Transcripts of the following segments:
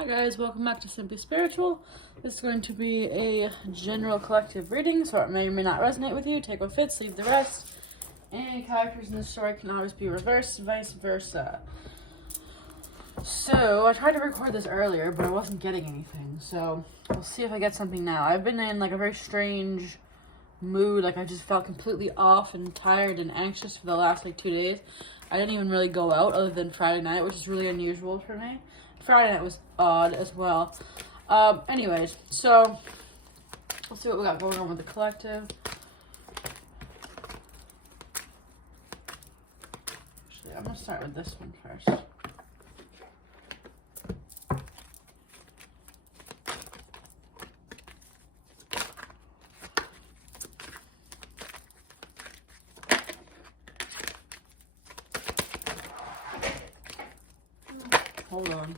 Hi guys, welcome back to Simply Spiritual. This is going to be a general collective reading, so it may or may not resonate with you. Take what fits, leave the rest. Any characters in the story can always be reversed, vice versa. So, I tried to record this earlier, but I wasn't getting anything, so we'll see if I get something now. I've been in like a very strange mood, like I just felt completely off and tired and anxious for the last like 2 days. I didn't even really go out other than Friday night, which is really unusual for me. Friday night was odd as well. Anyways, so let's see what we got going on with the collective. Actually, I'm gonna start with this one first. Hold on.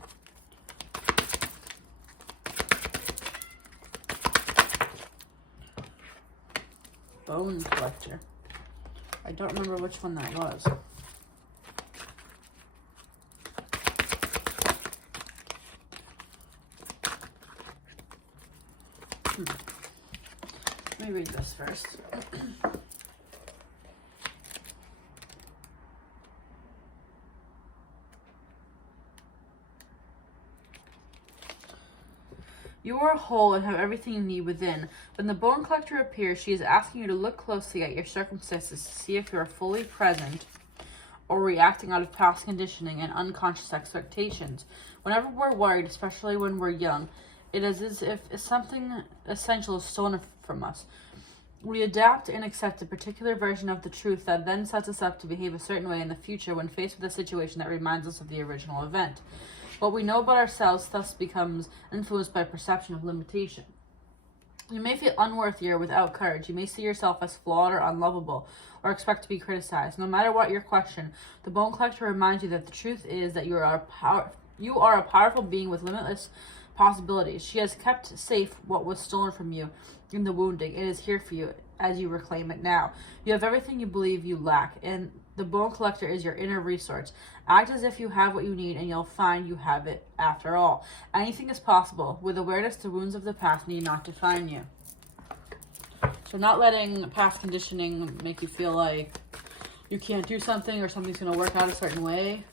Bone collector. I don't remember which one that was. Let me read this first. You are whole and have everything you need within. When the bone collector appears, she is asking you to look closely at your circumstances to see if you are fully present or reacting out of past conditioning and unconscious expectations. Whenever we're worried, especially when we're young, it is as if something essential is stolen from us. We adapt and accept a particular version of the truth that then sets us up to behave a certain way in the future when faced with a situation that reminds us of the original event. What we know about ourselves thus becomes influenced by perception of limitation. You may feel unworthy or without courage. You may see yourself as flawed or unlovable, or expect to be criticized. No matter what your question, the bone collector reminds you that the truth is that you are a powerful being with limitless possibilities. She has kept safe what was stolen from you in the wounding. It is here for you as you reclaim it now. You have everything you believe you lack, and the bone collector is your inner resource. Act as if you have what you need, and you'll find you have it after all. Anything is possible. With awareness, the wounds of the past need not define you. So not letting past conditioning make you feel like you can't do something or something's going to work out a certain way.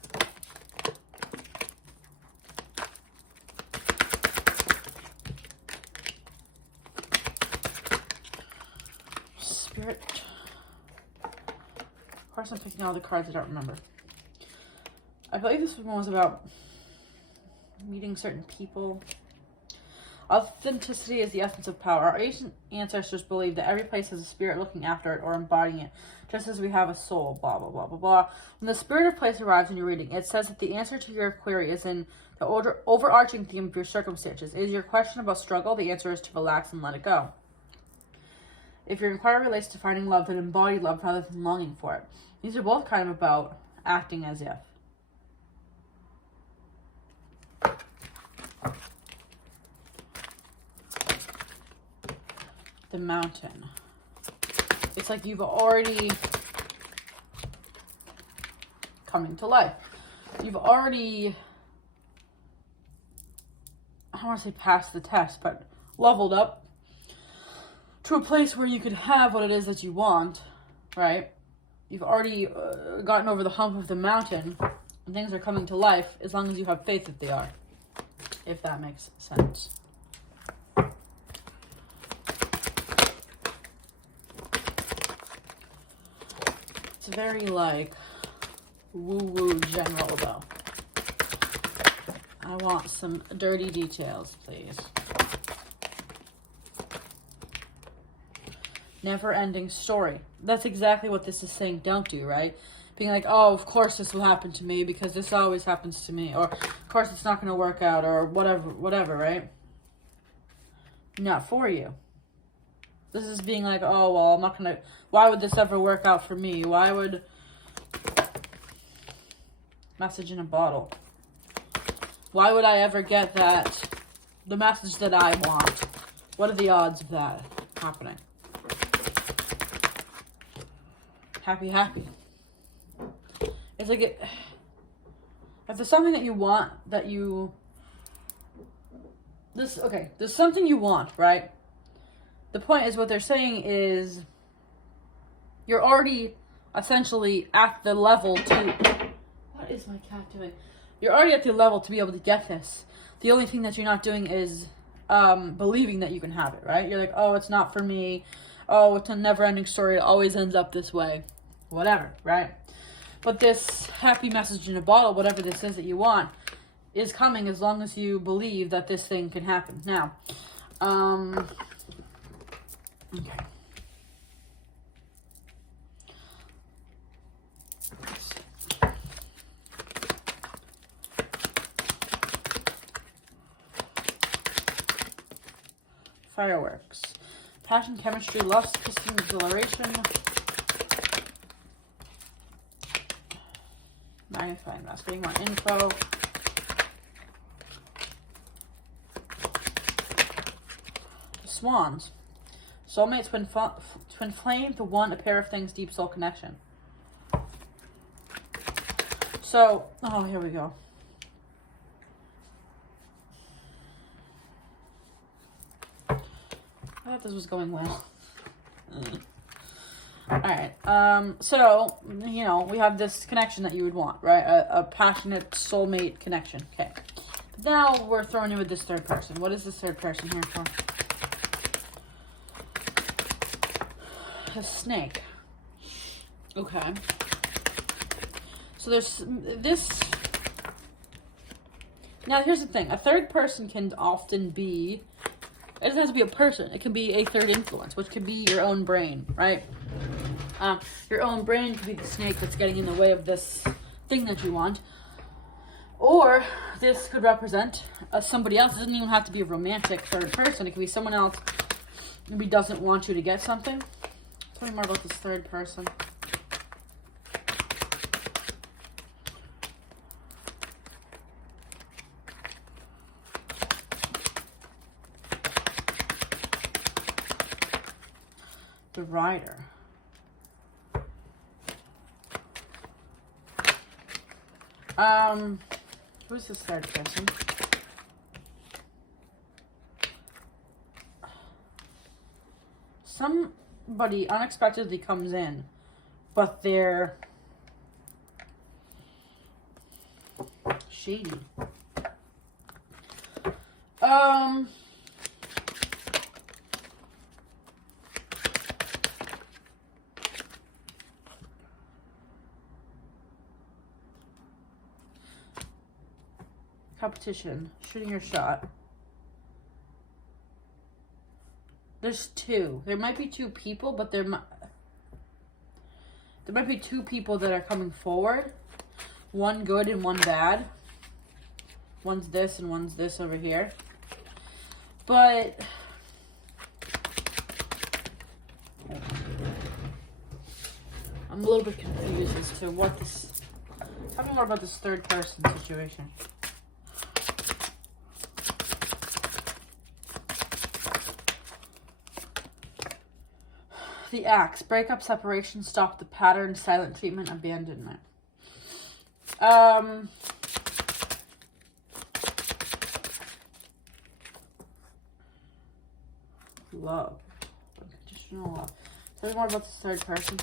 Spirit. Of course, I'm picking all the cards I don't remember. I believe this one was about meeting certain people. Authenticity is the essence of power. Our ancient ancestors believed that every place has a spirit looking after it or embodying it, just as we have a soul, blah, blah, blah, blah, blah. When the spirit of place arrives in your reading, it says that the answer to your query is in the overarching theme of your circumstances. Is your question about struggle? The answer is to relax and let it go. If your inquiry relates to finding love, then embody love rather than longing for it. These are both kind of about acting as if. The mountain. It's like you've already coming to life. You've already, I don't want to say passed the test, but leveled up to a place where you could have what it is that you want, right? You've already gotten over the hump of the mountain, and things are coming to life as long as you have faith that they are, if that makes sense. It's very like woo-woo general though. I want some dirty details, please. Never-ending story. That's exactly what this is saying don't do, right? Being like, oh, of course this will happen to me because this always happens to me. Or, of course it's not going to work out or whatever, right? Not for you. This is being like, oh, well, I'm not going to... Why would this ever work out for me? Why would... Message in a bottle. Why would I ever get that... The message that I want? What are the odds of that happening? Happy. It's like if there's something that you want that you there's something you want, right? The point is, what they're saying is you're already essentially at the level to... What is my cat doing? You're already at the level to be able to get this. The only thing that you're not doing is believing that you can have it, right? You're like, oh, it's not for me. Oh, it's a never-ending story. It always ends up this way. Whatever, right? But this happy message in a bottle, whatever this is that you want, is coming as long as you believe that this thing can happen. Now, okay. Fireworks. Passion, chemistry, lust, kissing, exhilaration. Magnifying, that's getting more info. Swans. Soulmate Twinflame, the one, a pair of things, deep soul connection. So, oh, here we go. I thought this was going well. Alright, so, you know, we have this connection that you would want, right? A passionate soulmate connection. Okay. But now we're throwing in with this third person. What is this third person here for? A snake. Okay. So there's this... Now, here's the thing. A third person can often be... It doesn't have to be a person. It can be a third influence, which could be your own brain, right? Your own brain could be the snake that's getting in the way of this thing that you want. Or this could represent somebody else. It doesn't even have to be a romantic third person. It could be someone else who maybe doesn't want you to get something. Tell me more about this third person. The Rider. Who's this third person? Somebody unexpectedly comes in, but they're shady. Competition, shooting your shot. There's two. There might be two people, but there might be two people that are coming forward. One good and one bad. One's this and one's this over here. But I'm a little bit confused as to what this... Tell me more about this third person situation. The Axe. Breakup, separation, stop the pattern, silent treatment, abandonment. Love. Unconditional love. Tell me more about this third person.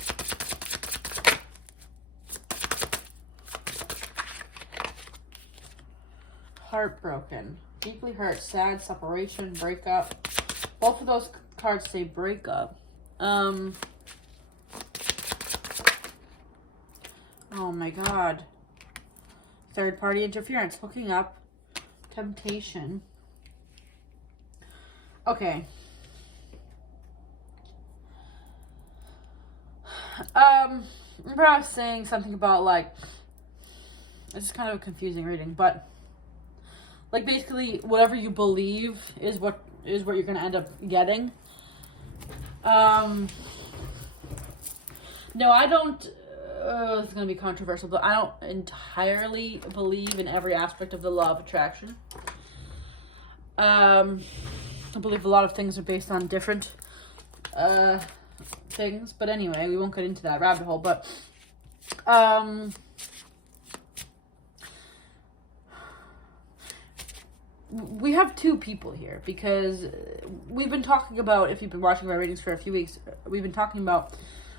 Heartbroken. Deeply hurt, sad, separation, breakup. Both of those cards say breakup. Oh my god. Third party interference. Hooking up. Temptation. Okay. Remember I was saying something about, like, it's just kind of a confusing reading, but like basically whatever you believe is what you're gonna end up getting. No, I don't, it's going to be controversial, but I don't entirely believe in every aspect of the law of attraction. I believe a lot of things are based on different, things, but anyway, we won't get into that rabbit hole, but, we have two people here, because we've been talking about, if you've been watching my readings for a few weeks, we've been talking about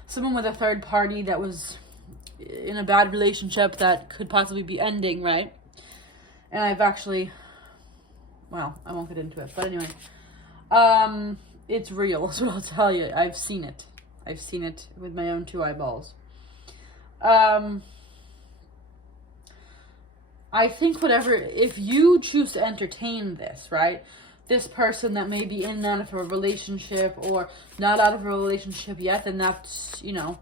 someone with a third party that was in a bad relationship that could possibly be ending, right? And I've actually, well, I won't get into it, but anyway, it's real, that's what I'll tell you. I've seen it. I've seen it with my own two eyeballs. I think if you choose to entertain this, right? This person that may be in and out of a relationship or not out of a relationship yet, then that's, you know,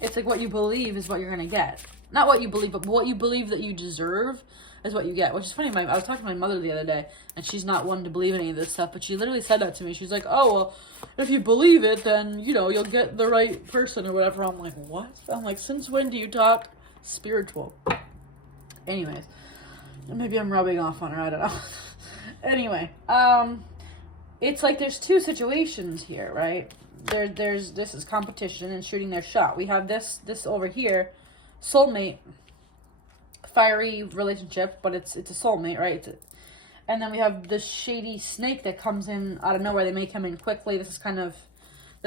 it's like what you believe is what you're going to get. Not what you believe, but what you believe that you deserve is what you get. Which is funny, I was talking to my mother the other day, and she's not one to believe any of this stuff, but she literally said that to me. She's like, oh, well, if you believe it, then, you know, you'll get the right person or whatever. I'm like, what? I'm like, since when do you talk spiritual? Anyways, maybe I'm rubbing off on her, I don't know. Anyway, it's like there's two situations here, right? This is competition and shooting their shot. We have this over here, soulmate, fiery relationship, but it's a soulmate, right? And then we have this shady snake that comes in out of nowhere. They may come in quickly. This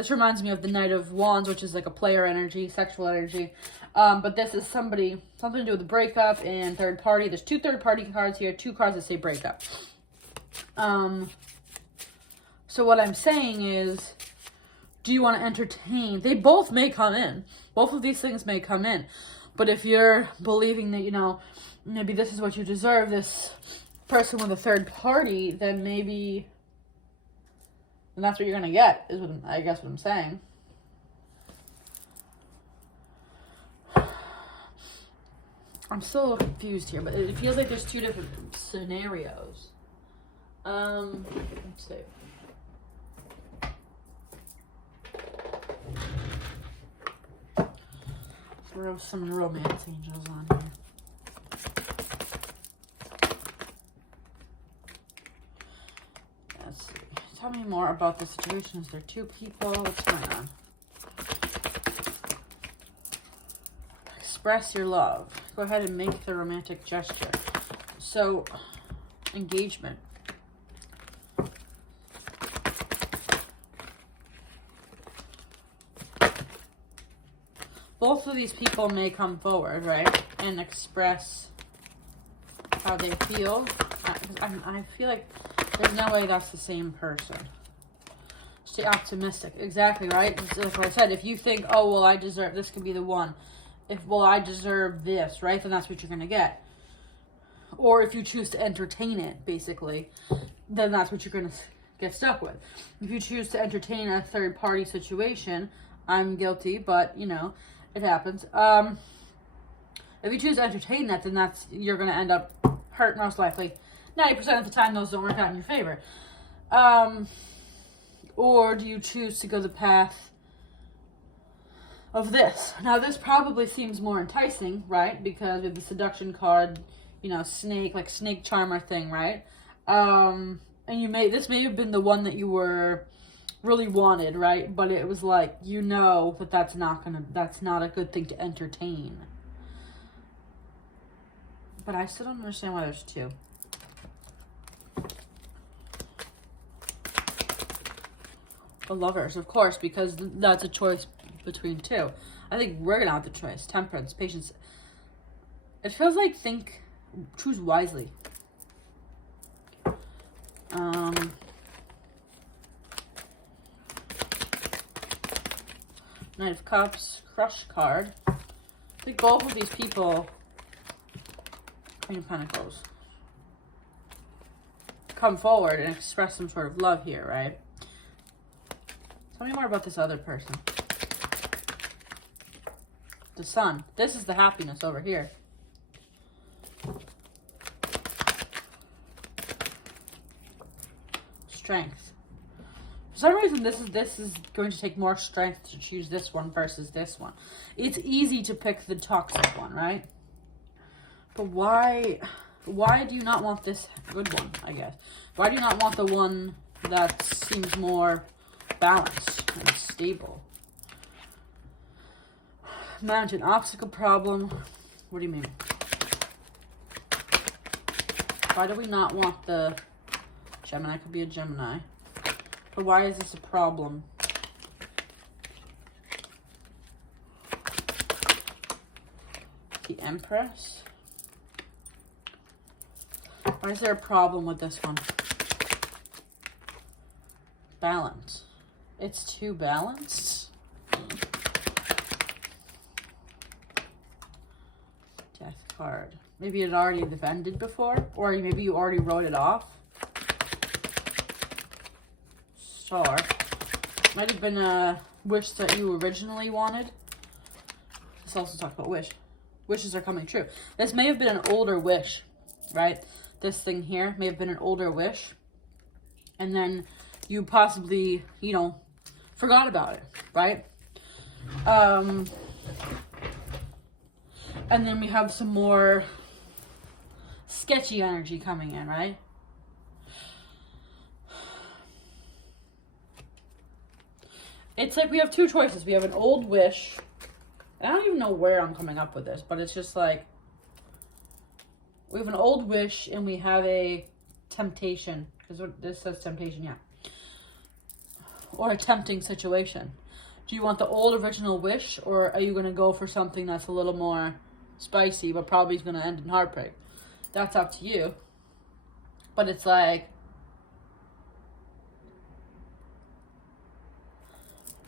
reminds me of the Knight of Wands, which is like a player energy, sexual energy. But this is something to do with the breakup and third party. There's two third party cards here, two cards that say breakup. So what I'm saying is, do you want to entertain? They both may come in. Both of these things may come in. But if you're believing that, you know, maybe this is what you deserve, this person with a third party, then maybe... and that's what you're going to get, is what I guess what I'm saying. I'm still a little confused here, but it feels like there's two different scenarios. Let's see. Throw some romance angels on here. Let's see. Tell me more about the situation. Is there two people? What's going on? Express your love. Go ahead and make the romantic gesture. So, engagement. Both of these people may come forward, right? And express how they feel. I feel like there's no way that's the same person. Stay optimistic. Exactly, right? Like I said, if you think, oh, well, I deserve, this could be the one. Well, I deserve this, right? Then that's what you're going to get. Or if you choose to entertain it, basically, then that's what you're going to get stuck with. If you choose to entertain a third party situation, I'm guilty, but, you know, it happens. If you choose to entertain that, then you're going to end up hurt most likely. 90% of the time, those don't work out in your favor. Or do you choose to go the path of this? Now, this probably seems more enticing, right? Because with the seduction card, you know, snake, like snake charmer thing, right? And this may have been the one that you were really wanted, right? But it was like, you know, that's not a good thing to entertain. But I still don't understand why there's two. The Lovers, of course, because that's a choice between two. I think we're gonna have the choice. Temperance, patience. It feels like choose wisely. Knight of Cups, Crush card. I think both of these people, Queen of Pentacles, come forward and express some sort of love here, right? Tell me more about this other person. The Sun. This is the happiness over here. Strength. For some reason, this is going to take more strength to choose this one versus this one. It's easy to pick the toxic one, right? But why do you not want this good one, I guess? Why do you not want the one that seems more balanced and stable? Mountain, obstacle, problem. What do you mean? Why do we not want the Gemini? Could be a Gemini. But why is this a problem? The Empress. Why is there a problem with this one? Balance. It's too balanced. Death card. Maybe it already ended before, or maybe you already wrote it off. Star. Might have been a wish that you originally wanted. Let's also talk about wish. Wishes are coming true. This may have been an older wish, right? This thing here may have been an older wish. And then you possibly, you know, forgot about it, right? And then we have some more sketchy energy coming in, right? It's like we have two choices. We have an old wish. I don't even know where I'm coming up with this, but it's just like we have an old wish and we have a temptation, because this says temptation, yeah. Or a tempting situation. Do you want the old original wish, or are you going to go for something that's a little more spicy, but probably is going to end in heartbreak? That's up to you. But it's like,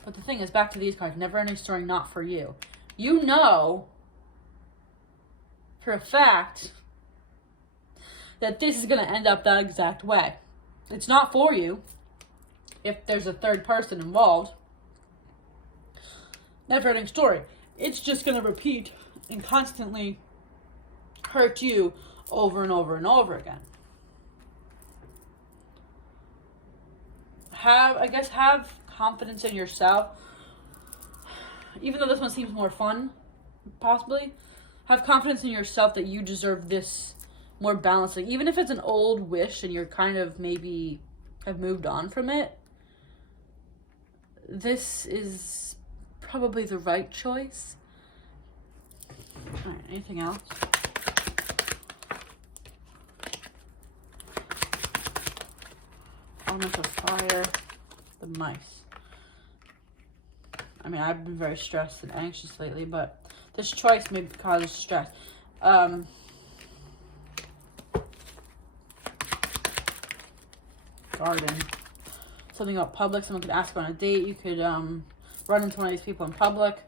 but the thing is, back to these cards, never ending story, not for you. You know for a fact that this is going to end up that exact way. It's not for you if there's a third person involved. Never ending story. It's just going to repeat and constantly hurt you over and over and over again. Have confidence in yourself. Even though this one seems more fun, possibly, have confidence in yourself that you deserve this more balance. Like, even if it's an old wish and you're kind of maybe have moved on from it, this is probably the right choice. All right, anything else? Element of fire, the mice. I mean, I've been very stressed and anxious lately, but this choice may cause stress. Garden. Something about public. Someone could ask on a date. You could run into one of these people in public.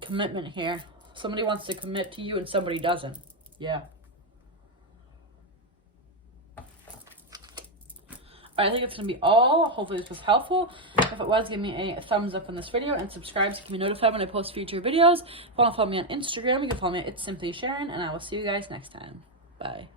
Commitment here. Somebody wants to commit to you and somebody doesn't. Yeah. I think it's going to be all. Hopefully this was helpful. If it was, give me a thumbs up on this video and subscribe so you can be notified when I post future videos. If you want to follow me on Instagram, you can follow me at It's Simply Sharon, and I will see you guys next time. Bye.